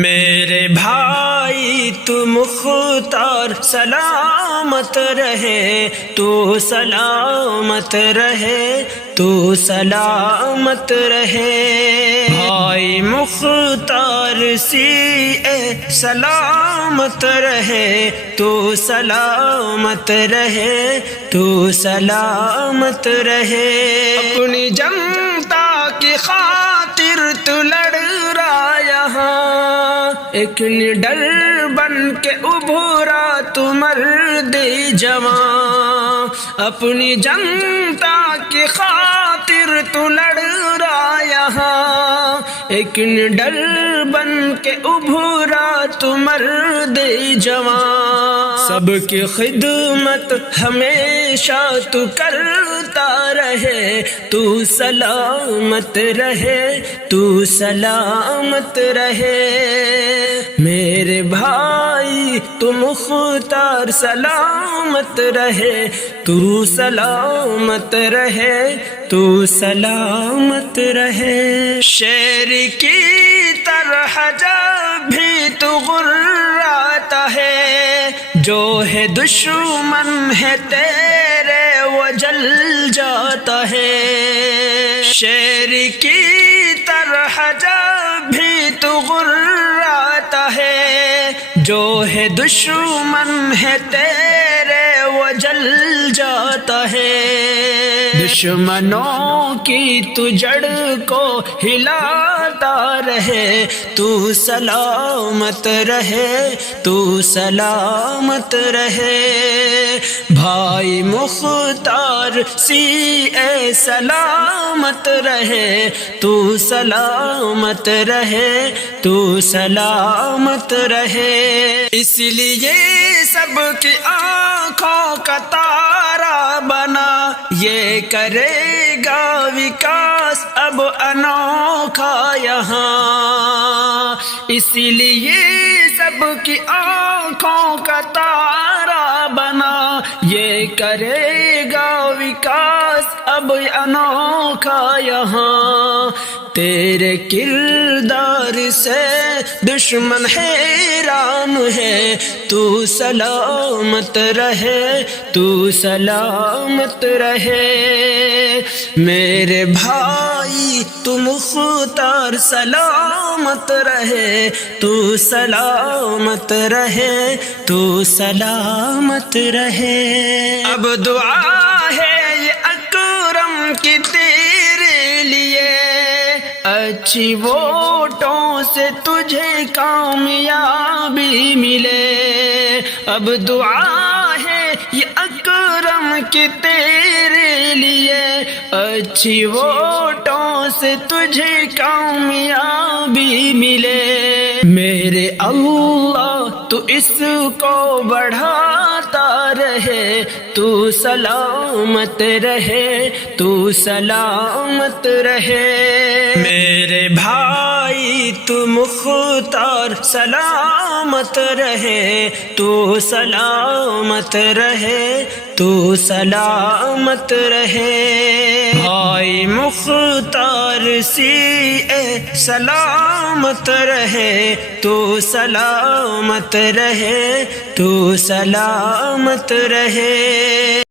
میرے بھائی تو مختار سلامت رہے، تو سلامت رہے، تو سلامت رہے۔ بھائی مختار سی اے سلامت رہے، تو سلامت رہے، تو سلامت رہے۔ اپنی جنتا کی خاطر تو لڑ رہا یہاں، ایک نڈر بن کے ابھرا تو مرد جوان۔ اپنی جنتا کی خاطر تو لڑ رہا یہاں، ایک نڈر بن کے ابھرا تو مرد جوان۔ سب کی خدمت ہمیشہ تو کرتا رہے، تو سلامت رہے، تو سلامت رہے۔ میرے بھائی تو مختار سلامت رہے، تو سلامت رہے، تو سلامت رہے۔ شیر کی طرح جب بھی تو غراتا ہے، جو ہے دشمن ہے تیرے وہ جل جاتا ہے۔ شیر کی طرح جب بھی تو غراتا ہے، جو ہے دشمن ہے تیرے وہ جل جاتا ہے۔ دشمنوں کی تو جڑ کو ہلاتا رہے، تو سلامت رہے، تو سلامت رہے۔ بھائی مختار سی اے سلامت رہے، تو سلامت رہے، تو سلامت رہے۔ اس لیے سب کی آنکھوں کا تارا بنا، یہ کرے گا وکاس اب انوکھا یہاں۔ اس لیے سب کی آنکھوں کا تارا بنا، یہ کرے گا وکاس اب انوکھا یہاں۔ تیرے کردار سے دشمن حیران ہے، تو سلامت رہے، تو سلامت رہے۔ میرے بھائی تو مختار سلامت رہے، تو سلامت رہے، تو سلامت رہے۔ اب دعا ہے یہ اکرم کی تیرے لیے، اچھی ووٹوں سے تجھے کامیابی ملے۔ اب دعا ہے یہ اکرم کی تیرے لیے، اچھی ووٹوں سے تجھے کامیابی ملے۔ میرے اللہ تو اس کو بڑھاتا رہے، تو سلامت رہے، تو سلامت رہے۔ میرے بھائی تو مختار سلامت رہے، تو سلامت رہے، تو سلامت رہے۔ بھائی مختار سی اے سلامت رہے، تو سلامت رہے، تو سلامت رہے۔